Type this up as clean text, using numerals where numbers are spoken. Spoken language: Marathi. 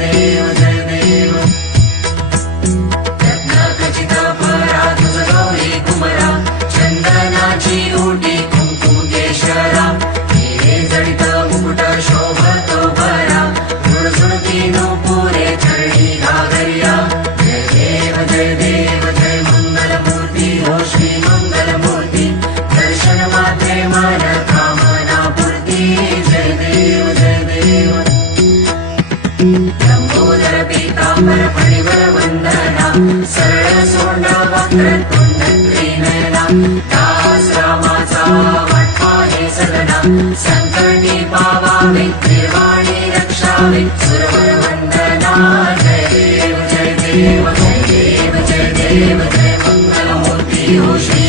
देव जय देव रत्नखचित परा तुझ गौरी कुमरा चंदनाची ओटी कुंकुम केशरा हिरे जडित मुकुट शोभतो भरा झुळझुळती नूपुरे चरणी घागरिया जय देव जय मंगलमूर्ती हो श्री मंगलमूर्ती दर्शन मात्रे मन कामना पूर्ती जय देव जय देव लंबोदर पीतांबर परिवर वंदना सरळ सोंड वक्रतुंड त्रिनयना दास रामाचा वाटपाहे सदना संकटी पावावे निर्वाणी रक्षावे सुरवर वंदना जय देव जय देव जय देव जय देव जय मंगलमूर्ती हो श्री